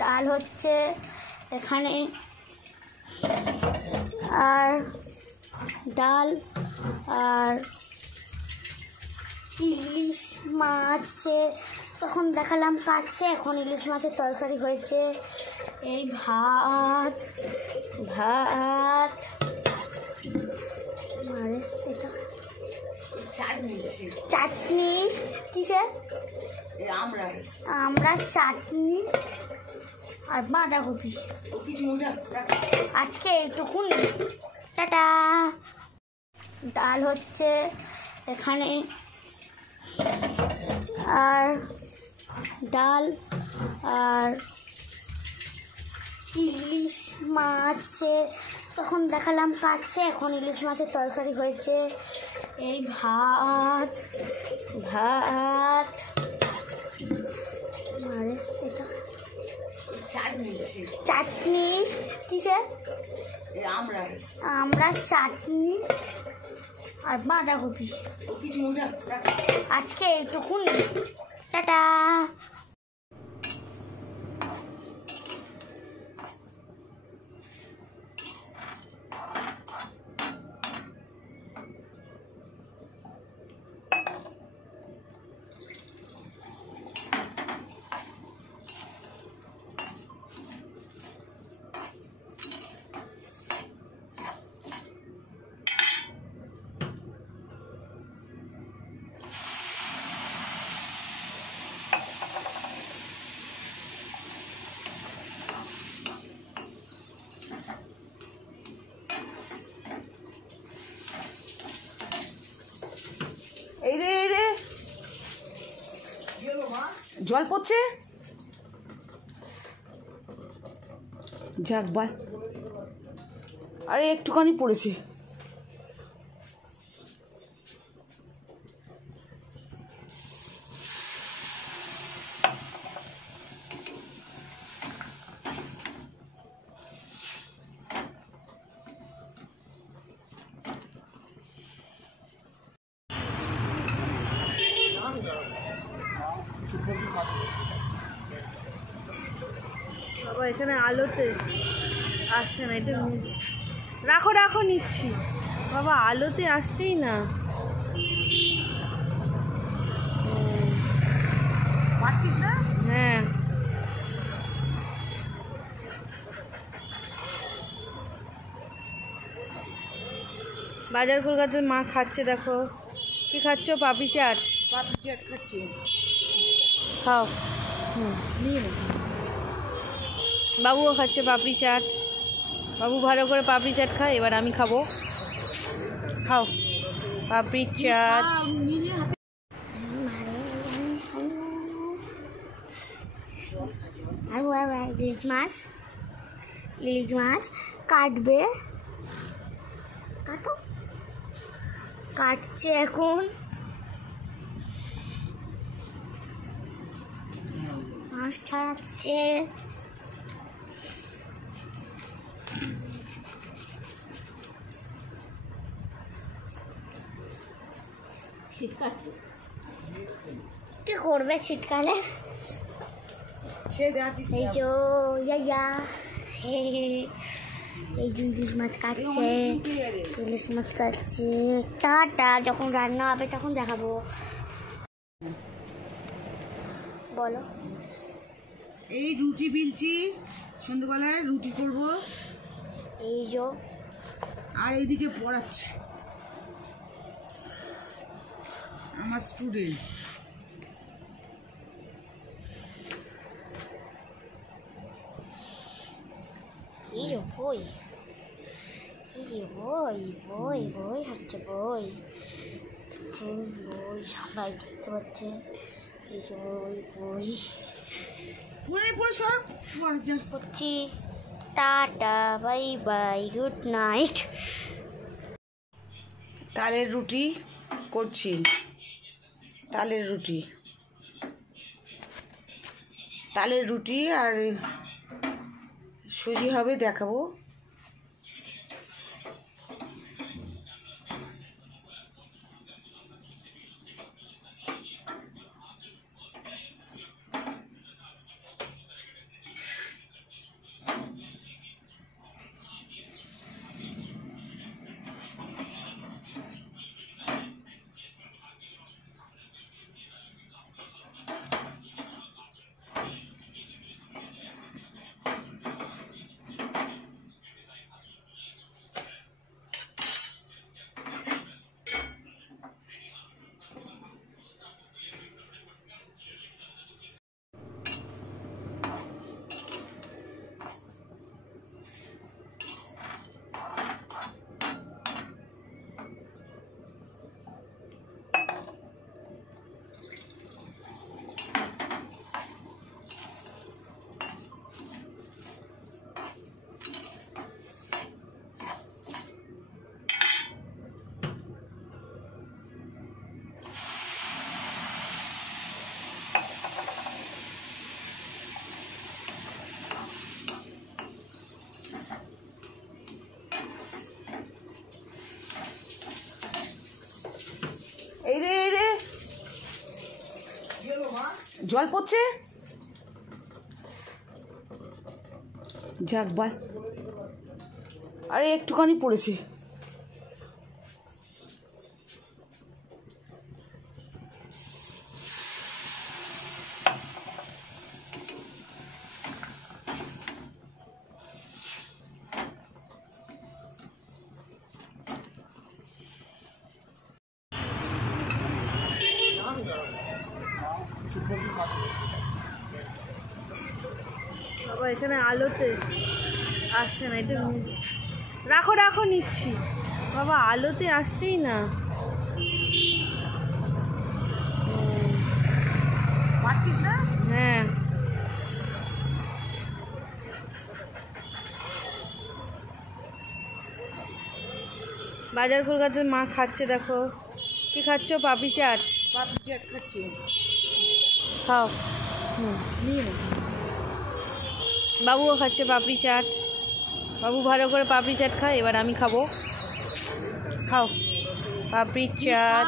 ডাল হচ্ছে এখানে, আর ডাল আর ইলিশ মাছে তখন দেখালাম কাটছে, এখন ইলিশ মাছের তরকারি হয়েছে। এই ভাত ভাত আরে এটা চাটনি কিসের আমরা চাটনি আর বাঁধাকপি আজকে এইটুকুনি। টাটা। ডাল হচ্ছে এখানে, আর ডাল আর ইলিশ মাছে তখন দেখালাম কাটছে, এখন ইলিশ মাছের তরকারি হয়েছে। এই ভাত ভাত আরে এটা চাটনি কিসের আমরা চাটনি আর বাঁধাকপি আজকে এইটুকুনি। টাটা। এই রে জল পড়ছে, যাক বল। আরে একটুখানি পড়েছে। বাবা এখানে আলোতে আসছে না, এটা রাখো রাখো নিচ্ছি। বাবা আলোতে আসছেই না। পাচ্ছিস না? হ্যাঁ বাজার কলকাতার মা খাচ্ছে, দেখো কি খাচ্ছ? পাপড়ি চাট। পাপড়ি চাট খাচ্ছি, খাও। নিয়ে বাবুও খাচ্ছে পাপড়ি চাট। বাবু ভালো করে পাপড়ি চাট খায়, এবার আমি খাবো। খাও পাপড়ি চাট। ইলিশ মাছ কাটবে, কাটো কাটছে এখন। মাছ ছাড়াচ্ছে, কি করবে শীতকালে? এই যে ইয়া এই যে ইলিশ মাছ কাটছে, ইলিশ মাছ কাটছে। টাটা, যখন রান্না হবে তখন দেখাবো। বলো। এই রুটি বিলছি, সন্ধ্যাবেলায় রুটি করব। এই যে আর এইদিকে পড়াচ্ছে আমার স্টুডেন্ট। এই যে বই, এই যে বই বই বই হচ্ছে বই, বই সবাই দেখতে পাচ্ছে। এই যে বই বই পড়ছি। Tata, bye bye, good night. তালের রুটি করছি, তালের রুটি, তালের রুটি আর সুজি হবে, দেখাবো। জল পড়ছে, যাক বাল। আরে একটুখানি পড়েছে। বাবা এখানে আলোতে আসছে না, এটা রাখো রাখো নিচ্ছি। বাবা আলোতে আসছেই না। পাচ্ছিস না? হ্যাঁ বাজার কলকাতার মা খাচ্ছে, দেখো কি খাচ্ছ? পাপড়ি চাট। পাপড়ি চাট খাচ্ছি। খাও। নিয়ে নে। বাবুও খাচ্ছে পাপড়ি চাট। বাবু ভালো করে পাপড়ি চাট খায়, এবার আমি খাবো। খাও পাপড়ি চাট।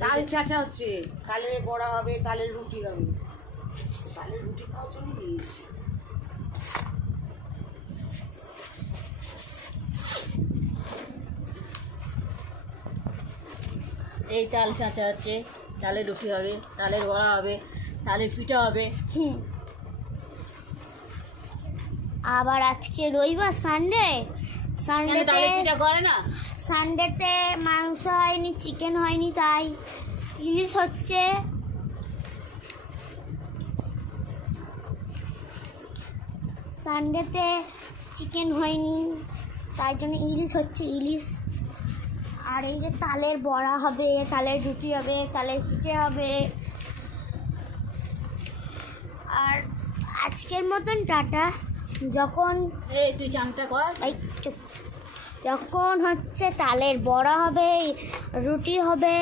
তাল চাচা হচ্ছে, তালের বড়া হবে, তালের রুটি হবে। তালের রুটি খাওয়ার জন্য নিয়ে এসেছি। এই তাল চাঁচা হচ্ছে, তালের রুটি হবে, তালের বড়া হবে, তালের পিঠা হবে। আবার আজকে রবিবার, সানডেতে তালের পিঠা করে না? সানডেতে মাংস হয়নি, চিকেন হয়নি, তাই ইলিশ হচ্ছে। সানডেতে চিকেন হয়নি, তাই জন্য ইলিশ হচ্ছে, ইলিশ। আর এই যে তালের বড়া হবে, তালের রুটি হবে, তালের পিঠে হবে। আর আজকের মতন টাটা। যখন এই তুই চামটা কর। এই চুপ। যখন হচ্ছে তালের বড়া হবে, রুটি হবে,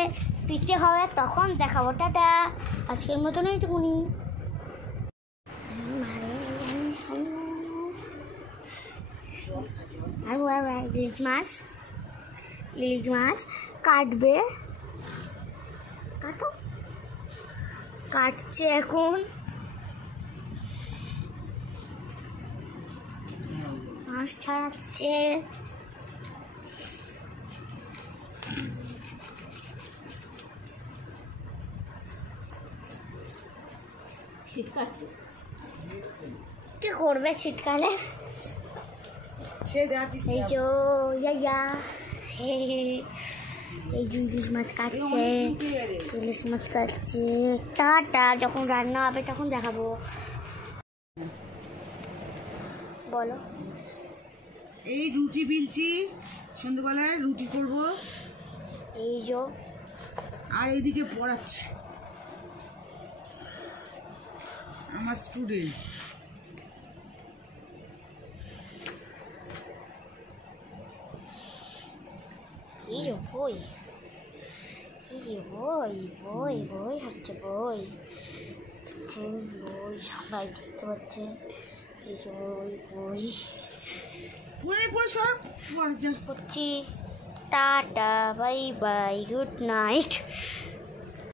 পিঠে হবে, তখন দেখাবো। টাটা। আজকের মতন এইটুকুনি। ইলিশ মাছ কাটবে, কাটো, কাটছে এখন। মাছ ছাড়াচ্ছে। ছিটকাচ্ছে। কি করবে ছিটকালে? এই যে ইয়া হে, এই যে ইলিশ মাছ কাটছে, ইলিশ মাছ কাটছে। টাটা। যখন রান্না হবে তখন দেখাবো। বলো। এই রুটি বিলছি, সন্ধ্যাবেলায় রুটি করব। এই যে আর এইদিকে পড়াচ্ছে আমার স্টুডেন্ট। এই যে বই, এই যে বই বই বই হচ্ছে, বই বই সবাই দেখতে পাচ্ছে। এই যে বই বই পড়ে পড়ছি। Tata, bye bye, good night.